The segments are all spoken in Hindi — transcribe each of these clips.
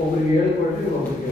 ಒಬ್ಬರಿಗೆ ಹೇಳ್ಕೊಟ್ರಿ ಒಬ್ಬರಿಗೆ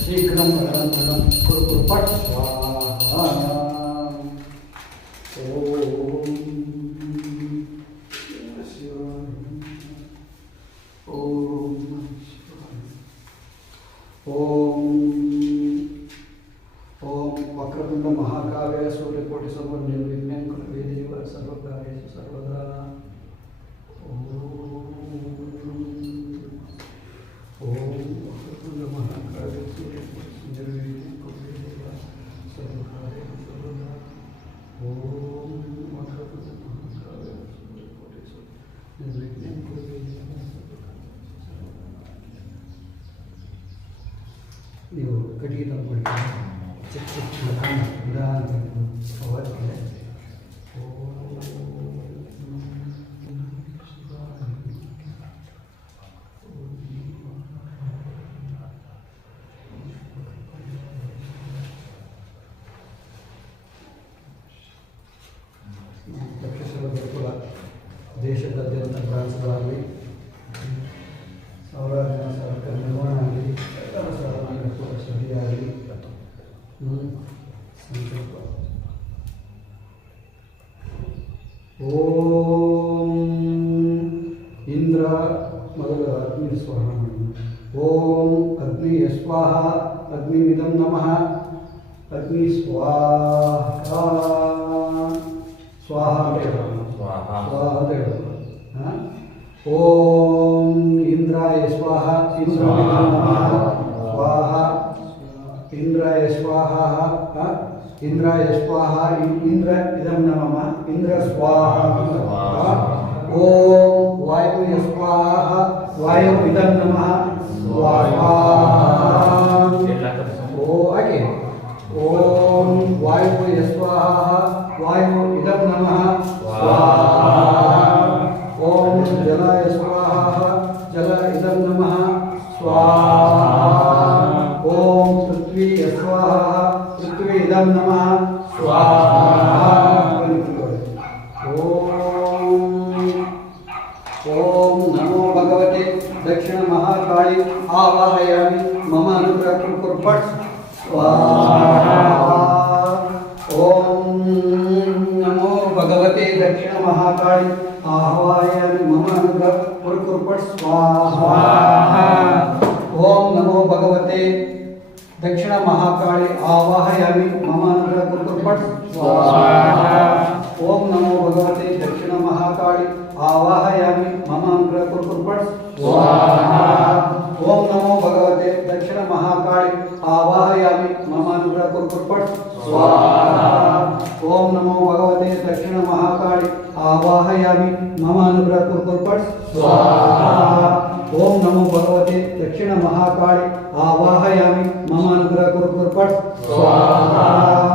शीघ्रं फलं फलं कुरु पट स्वाहा। ओम वक्रतुंड महाकाय सूर्यकोटि समन्वितं कुरु वेदेव सर्वकार्येषु सर्वदा। ನೀವು ಕಟ್ಟಿಗೆ ತಂದುಕೊಳ್ಳಿ ಚಿಕ್ಕ ಚಿಕ್ಕ ನಿಧಾನ ಅವತ್ತಿಗೆ ಲಕ್ಷಿಸುವ ಗುರುಕುಲ ದೇಶದಾದ್ಯಂತ ಬ್ರಾಂಚ್ಗಳಾಗಲಿ ಸಾವಿರಾರು ಜನ ಸರ್ಕಾರ ನಿರ್ಮಾಣ ಆಗಲಿ ಸಭೆಯಾಗಲಿ ಸಂಕಲ್ಪ ಓಂ ಇಂದ್ರ ಮೊದಲು ಅಗ್ನಿ ಸ್ವಾಹ ಓಂ ಅಗ್ನಿ ಸ್ವಾಹ ಅಗ್ನಿಮಿದಂ ನಮಃ ಅಗ್ನಿ ಸ್ವಾಹ ಸ್ವಾಹ ಸ್ವಾಹ ಓಂ ಇಂದ್ರಾಯ ಸ್ವಾಹ ಇಂದ್ರಮಿದಂ ನಮಃ ಸ್ವಾಹ ಇಂದ್ರಾಯ ಸ್ವಾಹ ಇಂದ್ರಾಯ ಸ್ವಾಹ ಇಂದ್ರ ಇದಂ ನಮಃ ಇಂದ್ರ ಸ್ವಾಹ ಓಂ ವಾಯು ಸ್ವಾಹ ವಾಯು ಇದಂ ನಮಃ ಸ್ವಾಹ ಹಾಗೆ ಓಂ ವಾಯು ಸ್ವಾಹ ವಾಯು ಇದಂ ನಮಃ ಸ್ವಾಹ ಓಂ ಜಲಾಯ ಸ್ವಾಹ ಜಲ ಇದಂ ನಮಃ ಸ್ವಾಹ ಓಂ ಪೃಥ್ವಿ ಸ್ವಾಹ ಪೃಥ್ವಿ ಇದಂ ನಮಃ ಸ್ವಾಹ ಓಂ ನಮೋ ಭಗವತೆ ದಕ್ಷಿಣ ಮಹಾಕಾಳಿ ಆವಾಹಯಾಮಿ ಮಮ ಅನುಗ್ರಹ ಕುರು ಪಟ್ ಸ್ವಾಹ ಓಂ ನಮೋ ಭಗವತೆ ದಕ್ಷಿಣ ಮಹಾಕಾಳಿ ಆವಾಹಯಾಮಿ ಮಮ ಅನುಗ್ರಹ ಕುರು ಪಟ್ ಸ್ವಾಹ ಓಂ ನಮೋ ಭಗವತೆ ದಕ್ಷಿಣ ಮಹಾಕಾಳಿ ಆವಾಹಯಾಮಿ ಮಮ ಅನುಗ್ರಹ ಕುರು ಪಟ್ ಸ್ವಾಹ ಓಂ ನಮೋ ಭಗವತೆ ದಕ್ಷಿಣ ಮಹಾಕಾಳಿ ಆವಾಹಯಾಮಿ ಮಮ ಅನುಗ್ರಹ ಕುರು ಪಟ್ ಸ್ವಾಹ ಓಂ ನಮೋ ಭಗವತೆ ದಕ್ಷಿಣ ಮಹಾಕಾಳಿ ಆವಾಹಯಾಮಿ ಮಮ ಅನುಗ್ರಹ ಕುರು ಪಟ್ ಸ್ವಾಹ ಓಂ ನಮೋ ಭಗವತೆ ದಕ್ಷಿಣ ಮಹಾಕಾಳಿ ಆವಾಹಯಾಮಿ ಮಮ ಅನುಗ್ರಹ ಕುರು ಪಟ್ ಸ್ವಾಹ ಓಂ ನಮೋ ಭಗವತೆ ದಕ್ಷಿಣ ಮಹಾಕಾಳಿ ಆವಾಹಯಾಮಿ ಮಮ ಅನುಗ್ರಹ ಕುರು ಪಟ್ ಸ್ವಾಹ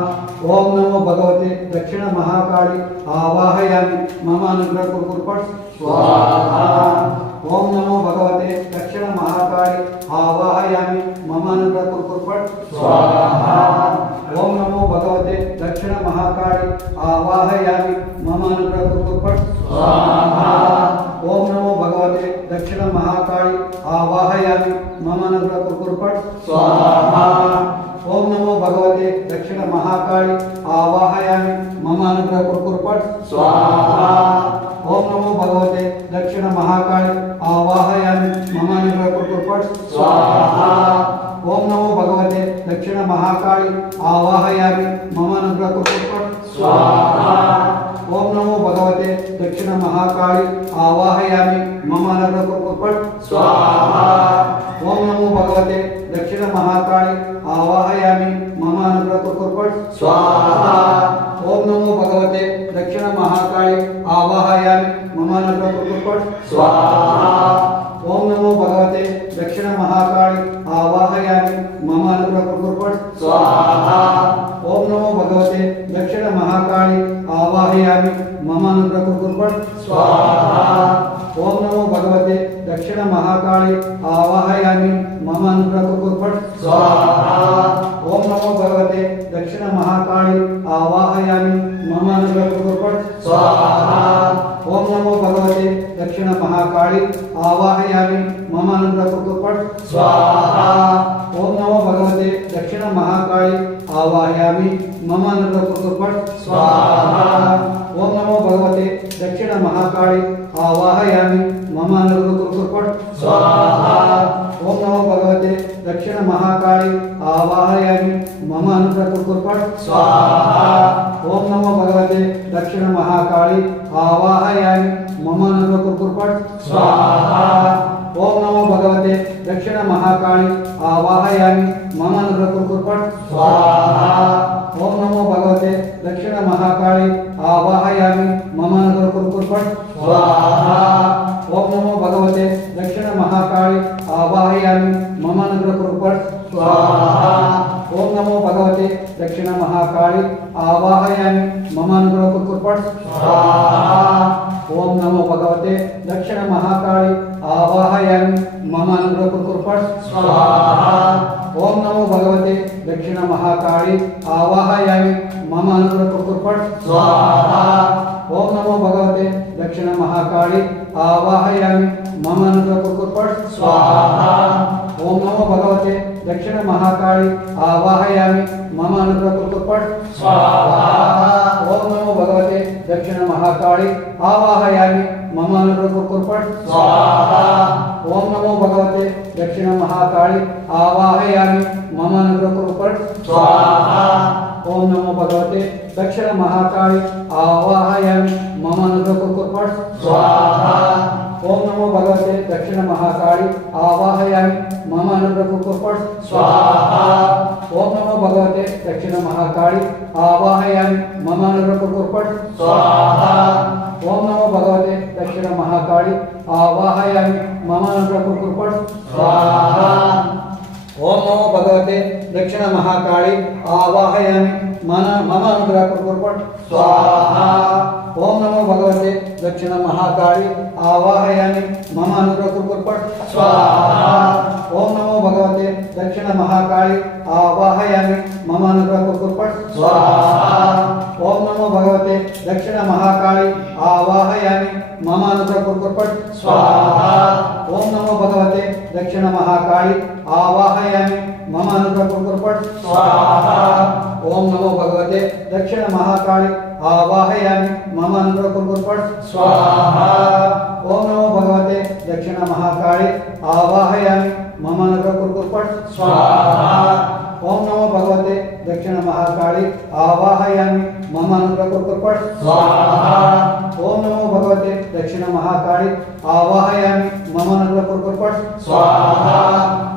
ಓಂ ನಮೋ ಭಗವತೆ ದಕ್ಷಿಣ ಮಹಾಕಾಳಿ ಆವಾಹಯಾಮಿ ಮಮ ಅನುಗ್ರಹ ಕುರು ಪಟ್ ಸ್ವಾಹ ಓಂ ನಮೋ ಭಗವತೆ ದಕ್ಷಿಣ ಮಹಾಕಾಳಿ महाकाली आवाहयामि मम अनुग्रह कुर्कुर्पट् स्वाहा। ओम नमो भगवते दक्षिण महाकाली आवाहयामि मम अनुग्रह कुर्कुर्पट् स्वाहा। ओम नमो भगवते दक्षिण महाकाली आवाहयामि मम अनुग्रह कुर्कुर्पट् स्वाहा। ओम नमो भगवते दक्षिण महाकाली आवाहयामि मम अनुग्रह कुर्कुर्पट् स्वाहा। ओम नमो भगवते दक्षिण महाकाली आवाहयामि मम अनुग्रह कुर्कुर्पट् स्वाहा। ओम नमो भगवते दक्षिण महाकाली आवाहयामि मम अनुग्रह कुर्कुर्पट् स्वाहा। ओम नमो भगवते दक्षिण महाकाली आवाहयामि मम अनुग्रह कुर्कुर्पट् स्वाहा। ओम नमो भगवते दक्षिण महाकाली आवाहयामि मम अनुग्रह कुर्कुर्पट् स्वाहा। ओम नमो भगवते दक्षिण महाकाली आवाहयामि मम अनुग्रह कुर्कुर्पट् स्वाहा। ओम नमो भगवते दक्षिण महाकाली आवाहयामि मम अनुग्रह कुर्कुर्पट् स्वाहा। ओम नमो भगवते दक्षिण महाकाली आवाहयामि मम अनुग्रह कुर्कुर्पट् स्वाहा। ओम नमो भगवते दक्षिण महाकाली आवाहयामि मम अनुग्रह कुर्कुर्पट् स्वाहा। ओम नमो भगवते दक्षिण महाकाली आवाहयामि मम अनुग्रह कुर्कुर्पट् स्वाहा। ओम नमो भगवते दक्षिण महाकाली आवाहयामि मम अनुग्रह कुर्कुर्पट् स्वाहा। ओम नमो भगवते दक्षिण महाकाली आवाहयामि मम अनुग्रह कुर्कुर्पट् स्वाहा। ओम नमो भगवते दक्षिण महाकाली आवाहयामि मम अनुग्रह कुर्कुर्पट् स्वाहा। ओम नमो भगवते दक्षिण महाकाली आवाहयामि मम अनुग्रह कुर्कुर्पट् स्वाहा। ओम नमो भगवते दक्षिण महाकाली आवाहयामि मम अनुग्रह कुर्कुर्पट् स्वाहा। ओम नमो भगवते दक्षिण महाकाली आवाहयामि मम अनुग्रह कुर्कुर्पट् स्वाहा। ओम नमो भगवते दक्षिण महाकाली आवाहयामि मम अनुग्रह कुर्कुर्पट् स्वाहा। ओम नमो भगवते दक्षिण महाकाली आवाहयामि मम अनुग्रह कुर्कुर्पट् स्वाहा। ओम नमो भगवते दक्षिण महाकाली आवाहयामि मम अनुग्रह कुर्कुर्पट् स्वाहा। ओम नमो भगवते दक्षिण महाकाली आवाहयामि मम अनुग्रह कुर्कुर्पट् स्वाहा। ओम नमो भगवते दक्षिण महाकाली आवाहयामि मम अनुग्रह कुर्कुर्पट् स्वाहा। ओम नमो भगवते दक्षिण महाकाली आवाहयामि मम अनुग्रह कुर्कुर्पट् स्वाहा। ओम नमो भगवते दक्षिण महाकाली आवाहयामि मम अनुग्रह कुर्कुर्पट् स्वाहा। ओम नमो भगवते दक्षिण महाकाली आवाहयामि मम अनुग्रह कुर्कुर्पट् स्वाहा। ओम नमो भगवते दक्षिण महाकाली आवाहयामि मम अनुग्रह कुर्कुर्पट् स्वाहा। ओम नमो भगवते दक्षिण महाकाली आवाहयामि मम अनुग्रह कुर्कुर्पट् स्वाहा। ओम नमो भगवते दक्षिण महाकाली आवाहयामि मम अनुग्रह कुर्कुर्पट् स्वाहा। ओम नमो भगवते दक्षिण महाकाली आवाहयामि मम अनुग्रह कुर्कुर्पट् स्वाहा। ओम नमो भगवते दक्षिण महाकाली आवाहयामि मम अनुग्रह कुर्कुर्पट् स्वाहा। ओम नमो भगवते दक्षिण महाकाली आवाहयामि मम अनुग्रह कुर्कुर्पट् स्वाहा। ओम नमो भगवते दक्षिण महाकाली आवाहयामि मम अनुग्रह कुर्कुर्पट् स्वाहा। ओम नमो भगवते दक्षिण महाकाली आवाहयामि मम अनुग्रह कुर्कुर्पट् स्वाहा। ओम नमो भगवते दक्षिण महाकाली आवाहयामि मम अनुग्रह कुर्कुर्पट् स्वाहा। ओम नमो भगवते दक्षिण महाकाली आवाहयामि मम अनुग्रह कुर्कुर्पट् स्वाहा। ओम नमो भगवते दक्षिण महाकाली आवाहयामि मम अनुग्रह कुर्कुर्पट् स्वाहा। ओम नमो भगवते दक्षिण महाकाली आवाहयामि मम अनुग्रह कुर्कुर्पट् स्वाहा। ओम नमो भगवते दक्षिण महाकाली आवाहयामि मम अनुग्रह कुर्कुर्पट् स्वाहा। ओम नमो भगवते दक्षिण महाकाली आवाहयामि मम अनुग्रह कुर्कुर्पट् स्वाहा।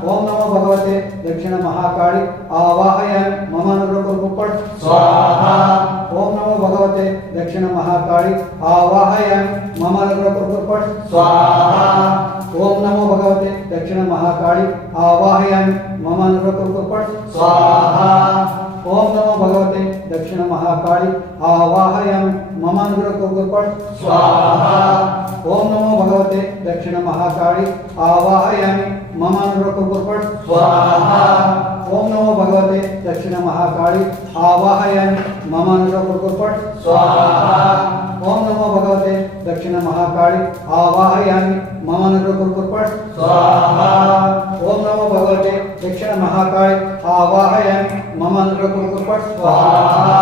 ओम नमो भगवते दक्षिण महाकाली आवाहयामि मम अनुग्रह कुर्कुर्पट् स्वाहा। ओम नमो भगवते दक्षिण महाकाली आवाहयामि मम अनुग्रह कुर्कुर्पट् स्वाहा। ओम नमो भगवते दक्षिण महाकाली आवाहयामि मम अनुग्रह कुर्कुर्पट् स्वाहा। ओम नमो भगवते दक्षिण महाकाली आवाहयामि मम अनुग्रह कुर्कुर्पट् स्वाहा। ओम नमो भगवते दक्षिण महाकाली आवाहयामि मम अनुग्रह स्वाहा ओम नमो भगवते दक्षिण महाकाली आवाहयामि मम अनुग्रहपुरपट स्वाहा ओम नमो भगवते दक्षिण महाकाली आवाहयामि मम अनुग्रहपुरपट स्वाहा ओम नमो भगवते दक्षिण महाकाली आवाहयामि मम अनुग्रहपुरपट स्वाहा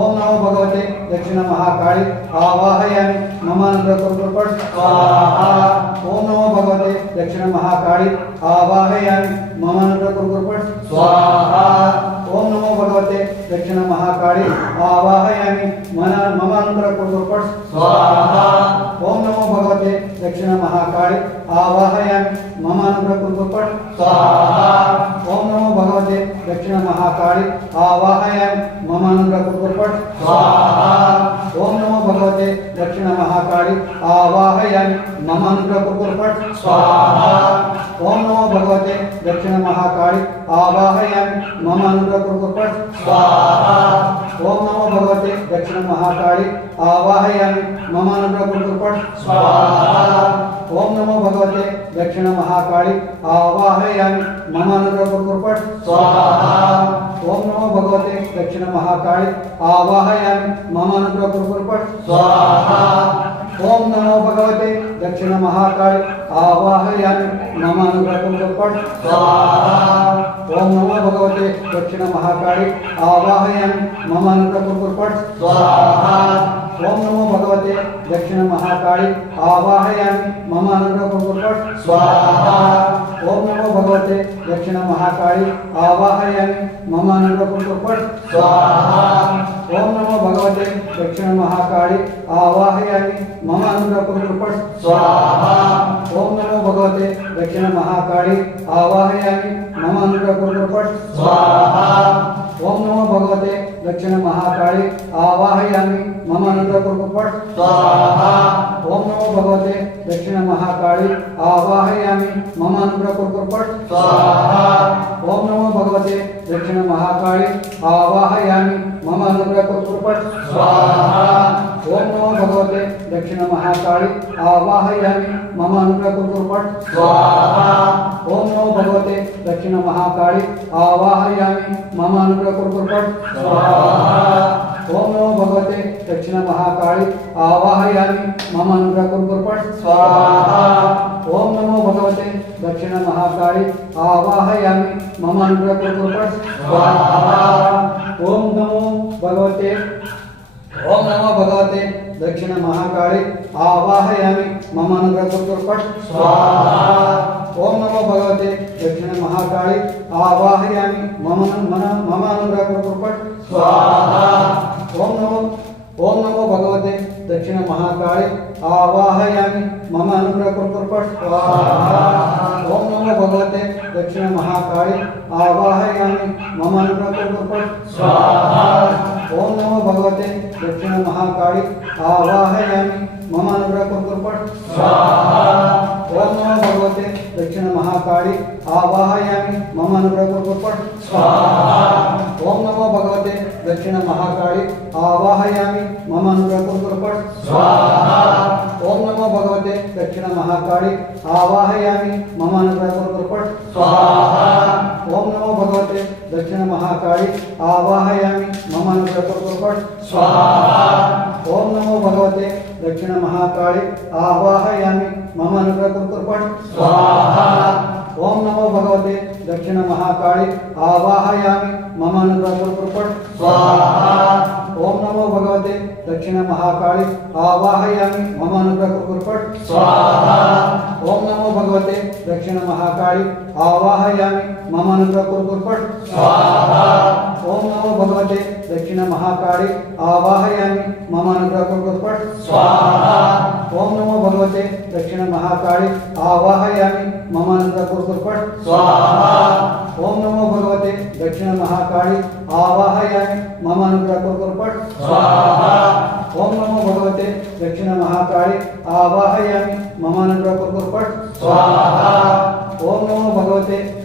ओम नमो भगवते दक्षिण महाकाली आवाहयामि मम अनुग्रहपुरपट स्वाहा ओम नमो भगवते दक्षिण महाकाली आवाहयामि मम अनुग्रहपुरपट स्वाहा ओम नमो भगवते दक्षिण महाकाली आवाहयामि मम अनुग्रहपुरपट स्वाहा ओम नमो भगवते दक्षिण महाकाली आवाहयामि मम अनुग्रहपुरपट स्वाहा ओम नमो भगवते दक्षिण महाकाली आवाहयामि मम अनुग्रहपुरपट स्वाहा ओम नमो भगवते दक्षिण महाकाली आवाहयामि मम अनुग्रहपुरपट स्वाहा ओम नमो भगवते दक्षिण महाकाली आवाहयामि मम अनुग्रहपुरपट स्वाहा ओम नमो भगवते दक्षिण महाकाली आवाहयामि मम अनुग्रहपुरपट स्वाहा ओम नमो भगवते दक्षिण महाकाली आवाहयामि मम अनुग्रहपुरपट स्वाहा ओम नमो भगवते दक्षिण महाकाली आवाहयामि मम अनुग्रहपुरपट स्वाहा ओम नमो भगवते दक्षिण महाकाली आवाहयामि मम अनुग्रहपुरपट स्वाहा ओम नमो भगवते दक्षिण महाकाली आवाहयामि मम अनुग्रहपुरपट स्वाहा ओम नमो भगवते दक्षिण महाकाली आवाहयामि मम अनुग्रहपुरपट स्वाहा ओम नमो भगवते दक्षिण महाकाली आवाहयामि मम अनुग्रहपुरपट स्वाहा ओम नमो भगवते दक्षिण महाकाली आवाहयामि मम अनुग्रहपुरपट स्वाहा ओम नमो भगवते दक्षिण महाकाली आवाहयामि मम अनुग्रहपुरपट स्वाहा ओम नमो भगवते दक्षिण महाकाली आवाहयामि मम अनुग्रहपुरपट स्वाहा ओम नमो भगवते दक्षिण महाकाली आवाहयामि मम अनुग्रहपुरपट स्वाहा ओम नमो भगवते दक्षिण महाकाली आवाहयामि मम अनुग्रहपुरपट स्वाहा ओम नमो भगवते दक्षिण महाकाली आवाहयामि मम अनुग्रहपुरपट स्वाहा ओम नमो भगवते दक्षिण महाकाली आवाहयामि मम अनुग्रहपुरपट स्वाहा ओम नमो भगवते दक्षिण महाकाली आवाहयामि मम अनुग्रहपुरपट स्वाहा ओम नमो भगवते दक्षिण महाकाली आवाहयामि मम अनुग्रहपुरपट स्वाहा ओम नमो भगवते दक्षिण महाकाली आवाहयामि मम अनुग्रहपुरपट स्वाहा ओम नमो भगवते दक्षिण महाकाली आवाहयामि मम अनुग्रहपुरपट स्वाहा ओम नमो भगवते दक्षिण महाकाली आवाहयामि मम अनुग्रहपुरपट स्वाहा ओम नमो भगवते दक्षिण महाकाली आवाहयामि मम अनुग्रहपुरपट स्वाहा ओम नमो भगवते दक्षिण महाकाली आवाहयामि मम अनुग्रहपुरपट स्वाहा ओम नमो भगवते दक्षिण महाकाली आवाहयामि मम अनुग्रहपुरपट स्वाहा ओम नमो भगवते दक्षिण महाकाली आवाहयामि मम अनुग्रहपुरपट स्वाहा ओम नमो भगवते दक्षिण महाकाली आवाहयामि मम अनुग्रहपुरपट स्वाहा ओम नमो भगवते दक्षिण महाकाली आवाहयामि मम अनुग्रहपुरपट स्वाहा ओम नमो भगवते दक्षिण महाकाली आवाहयामि मम अनुग्रहपुरपट स्वाहा ओम नमो भगवते दक्षिण महाकाली आवाहयामि मम अनुग्रहपुरपट स्वाहा ओम नमो भगवते दक्षिण महाकाली आवाहयामि मम अनुग्रहपुरपट स्वाहा ओम नमो भगवते दक्षिण महाकाली आवाहयामि मम अनुग्रहपुरपट स्वाहा ओम नमो भगवते दक्षिण महाकाली आवाहयामि मम अनुग्रहपुरपट स्वाहा ओम नमो भगवते दक्षिण महाकाली आवाहयामि मम अनुग्रहपुरपट स्वाहा ओम नमो भगवते दक्षिण महाकाली आवाहयामि मम अनुग्रहपुरपट स्वाहा ओम नमो भगवते दक्षिण महाकाली आवाहयामि मम अनुग्रहपुरपट स्वाहा ओम नमो भगवते